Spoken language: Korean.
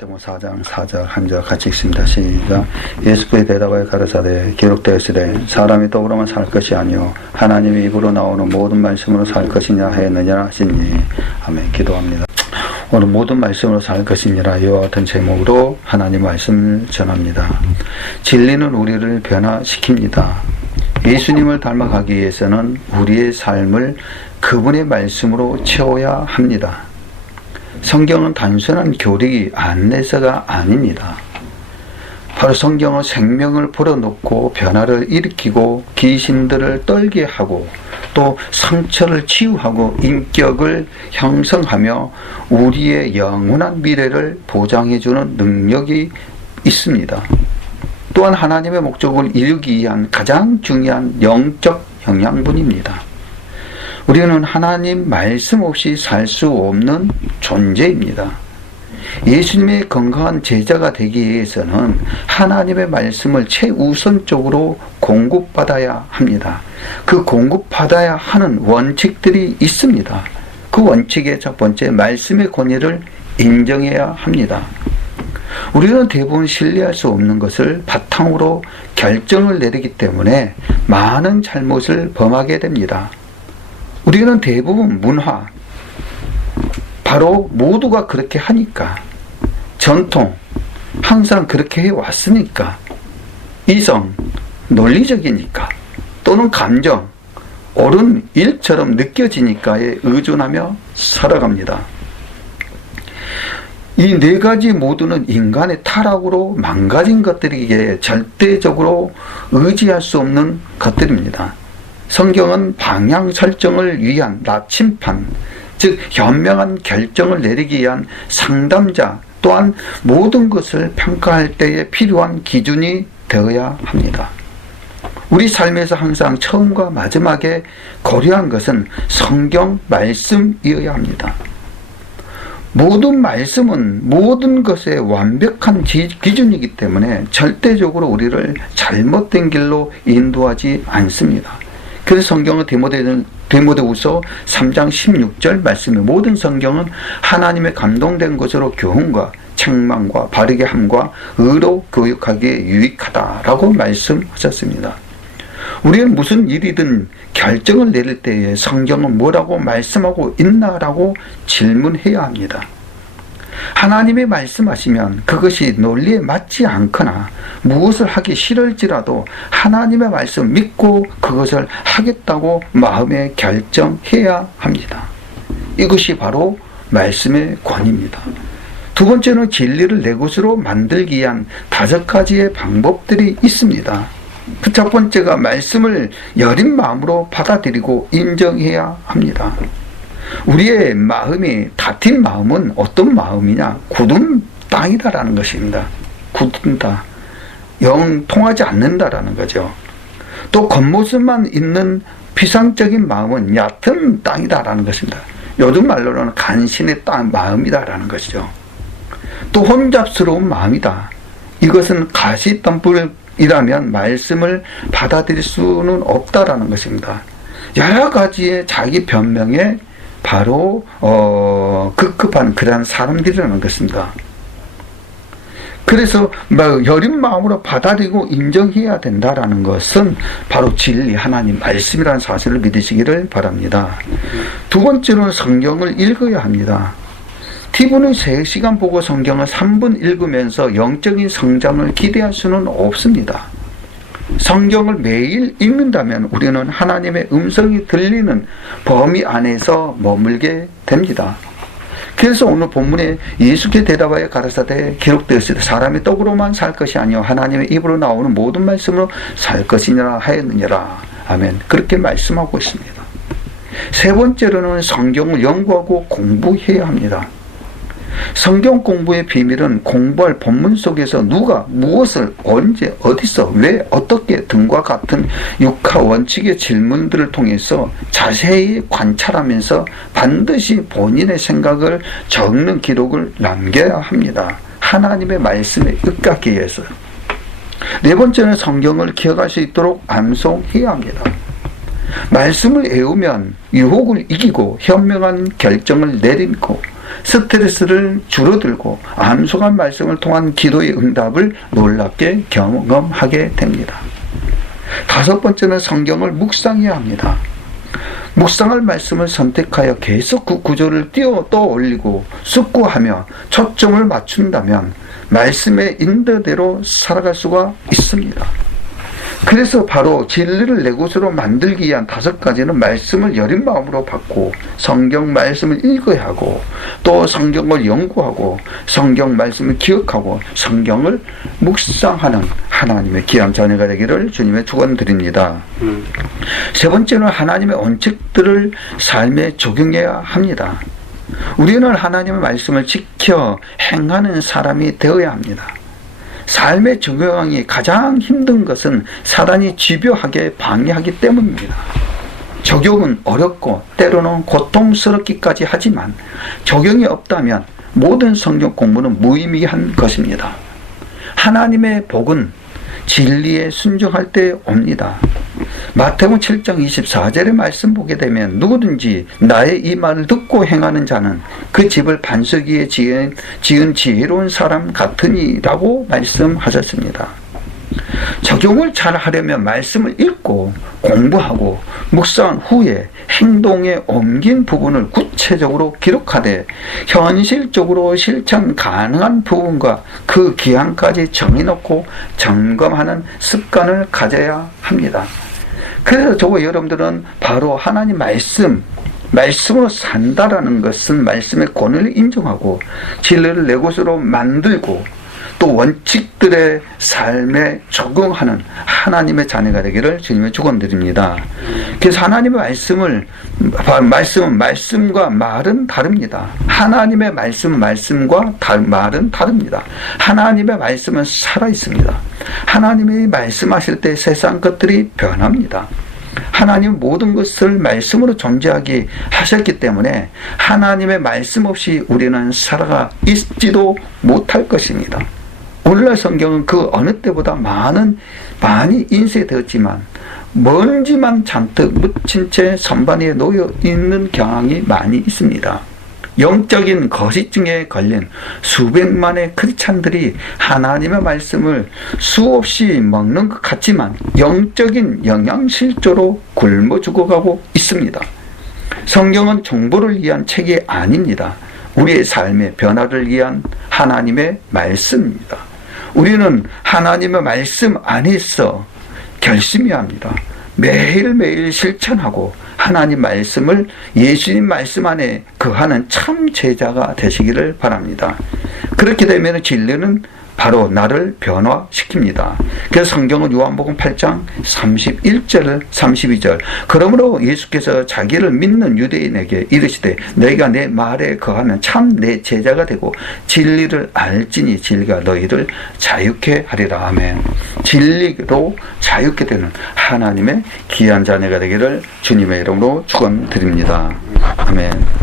마태복음 4장 4절 한 절 같이 읽습니다. 시작. 예수께서 대답하여 가르사대 기록되었으되 사람이 떡으로만 살 것이 아니요 하나님의 입으로 나오는 모든 말씀으로 살 것이냐 하였느니라 하시니. 아멘. 기도합니다. 오늘 모든 말씀으로 살 것이니라 이와 같은 제목으로 하나님 말씀을 전합니다. 진리는 우리를 변화시킵니다. 예수님을 닮아가기 위해서는 우리의 삶을 그분의 말씀으로 채워야 합니다. 성경은 단순한 교리, 안내서가 아닙니다. 바로 성경은 생명을 불어넣고 변화를 일으키고 귀신들을 떨게 하고 또 상처를 치유하고 인격을 형성하며 우리의 영원한 미래를 보장해주는 능력이 있습니다. 또한 하나님의 목적을 이루기 위한 가장 중요한 영적 영양분입니다. 우리는 하나님 말씀 없이 살 수 없는 존재입니다. 예수님의 건강한 제자가 되기 위해서는 하나님의 말씀을 최우선적으로 공급받아야 합니다. 그 공급받아야 하는 원칙들이 있습니다. 그 원칙의 첫 번째, 말씀의 권위를 인정해야 합니다. 우리는 대부분 신뢰할 수 없는 것을 바탕으로 결정을 내리기 때문에 많은 잘못을 범하게 됩니다. 우리는 대부분 문화, 바로 모두가 그렇게 하니까, 전통, 항상 그렇게 해왔으니까, 이성, 논리적이니까, 또는 감정, 옳은 일처럼 느껴지니까에 의존하며 살아갑니다. 이 네 가지 모두는 인간의 타락으로 망가진 것들이기에 절대적으로 의지할 수 없는 것들입니다. 성경은 방향 설정을 위한 나침판, 즉 현명한 결정을 내리기 위한 상담자, 또한 모든 것을 평가할 때에 필요한 기준이 되어야 합니다. 우리 삶에서 항상 처음과 마지막에 고려한 것은 성경 말씀이어야 합니다. 모든 말씀은 모든 것의 완벽한 기준이기 때문에 절대적으로 우리를 잘못된 길로 인도하지 않습니다. 그래서 성경은 디모데후서 3장 16절 말씀에 모든 성경은 하나님의 감동된 것으로 교훈과 책망과 바르게 함과 의로 교육하기에 유익하다라고 말씀하셨습니다. 우리는 무슨 일이든 결정을 내릴 때에 성경은 뭐라고 말씀하고 있나라고 질문해야 합니다. 하나님이 말씀하시면 그것이 논리에 맞지 않거나 무엇을 하기 싫을지라도 하나님의 말씀 믿고 그것을 하겠다고 마음에 결정해야 합니다. 이것이 바로 말씀의 권위입니다. 두 번째는 진리를 내 것으로 만들기 위한 5가지의 방법들이 있습니다. 그 첫 번째가 말씀을 여린 마음으로 받아들이고 인정해야 합니다. 우리의 마음이 다힌 마음은 어떤 마음이냐? 굳은 땅이다라는 것입니다. 굳은 땅. 영 통하지 않는다라는 거죠. 또 겉모습만 있는 피상적인 마음은 얕은 땅이다라는 것입니다. 요즘 말로는 간신의 땅 마음이다라는 것이죠. 또 혼잡스러운 마음이다. 이것은 가시덤불이라면 말씀을 받아들일 수는 없다라는 것입니다. 여러 가지의 자기 변명에 바로 급급한 그러한 사람들이라는 것입니다. 그래서 여린 마음으로 받아들이고 인정해야 된다라는 것은 바로 진리, 하나님 말씀이라는 사실을 믿으시기를 바랍니다. 두 번째로는 성경을 읽어야 합니다. TV는 3시간 보고 성경을 3분 읽으면서 영적인 성장을 기대할 수는 없습니다. 성경을 매일 읽는다면 우리는 하나님의 음성이 들리는 범위 안에서 머물게 됩니다. 그래서 오늘 본문에 예수께 대답하여 가라사대 기록되었으되 사람의 떡으로만 살 것이 아니요 하나님의 입으로 나오는 모든 말씀으로 살 것이니라 하였느니라. 아멘. 그렇게 말씀하고 있습니다. 세 번째로는 성경을 연구하고 공부해야 합니다. 성경 공부의 비밀은 공부할 본문 속에서 누가 무엇을 언제 어디서 왜 어떻게 등과 같은 육하 원칙의 질문들을 통해서 자세히 관찰하면서 반드시 본인의 생각을 적는 기록을 남겨야 합니다. 하나님의 말씀에 입각하기 위해서. 네 번째는 성경을 기억할 수 있도록 암송해야 합니다. 말씀을 외우면 유혹을 이기고 현명한 결정을 내리고 스트레스를 줄어들고 암송한 말씀을 통한 기도의 응답을 놀랍게 경험하게 됩니다. 다섯 번째는 성경을 묵상해야 합니다. 묵상할 말씀을 선택하여 계속 그 구조를 떠올리고 숙고하며 초점을 맞춘다면 말씀의 인도대로 살아갈 수가 있습니다. 그래서 바로 진리를 내 것으로 만들기 위한 다섯 가지는 말씀을 여린 마음으로 받고 성경 말씀을 읽어야 하고 또 성경을 연구하고 성경 말씀을 기억하고 성경을 묵상하는 하나님의 귀한 자녀가 되기를 주님의 축원드립니다. 세 번째는 하나님의 원칙들을 삶에 적용해야 합니다. 우리는 하나님의 말씀을 지켜 행하는 사람이 되어야 합니다. 삶에 적용하기 가장 힘든 것은 사단이 집요하게 방해하기 때문입니다. 적용은 어렵고 때로는 고통스럽기까지 하지만 적용이 없다면 모든 성경 공부는 무의미한 것입니다. 하나님의 복은 진리에 순종할 때 옵니다. 마태복음 7장 24절의 말씀 보게 되면 누구든지 나의 이 말을 듣고 행하는 자는 그 집을 반석 위에 지은 지혜로운 사람 같으니라고 말씀하셨습니다. 적용을 잘 하려면 말씀을 읽고 공부하고 묵상한 후에 행동에 옮긴 부분을 구체적으로 기록하되 현실적으로 실천 가능한 부분과 그 기한까지 정해놓고 점검하는 습관을 가져야 합니다. 그래서 저와 여러분들은 바로 하나님 말씀으로 산다라는 것은 말씀의 권위를 인정하고 진리를 내 것으로 만들고 또 원칙들의 삶에 적용하는 하나님의 자녀가 되기를 주님의 축원드립니다. 그래서 하나님의 말씀은 말씀과 말은 다릅니다. 하나님의 말씀과 말은 다릅니다. 하나님의 말씀은 살아 있습니다. 하나님이 말씀하실 때 세상 것들이 변합니다. 하나님 모든 것을 말씀으로 존재하게 하셨기 때문에 하나님의 말씀 없이 우리는 살아가 있지도 못할 것입니다. 오늘날 성경은 그 어느 때보다 많이 인쇄되었지만 먼지만 잔뜩 묻힌 채 선반 위에 놓여 있는 경향이 많이 있습니다. 영적인 거시증에 걸린 수백만의 크리스찬들이 하나님의 말씀을 수없이 먹는 것 같지만 영적인 영양실조로 굶어 죽어가고 있습니다. 성경은 정보를 위한 책이 아닙니다. 우리의 삶의 변화를 위한 하나님의 말씀입니다. 우리는 하나님의 말씀 안에서 결심해야 합니다. 매일매일 실천하고 하나님 말씀을 예수님 말씀 안에 거하는 참 제자가 되시기를 바랍니다. 그렇게 되면 진리는 바로 나를 변화시킵니다. 그래서 성경은 요한복음 8장 31절 32절 그러므로 예수께서 자기를 믿는 유대인에게 이르시되 너희가 내 말에 거하면 참 내 제자가 되고 진리를 알지니 진리가 너희를 자유케 하리라. 아멘. 진리로 자유케 되는 하나님의 귀한 자녀가 되기를 주님의 이름으로 축원드립니다. 아멘.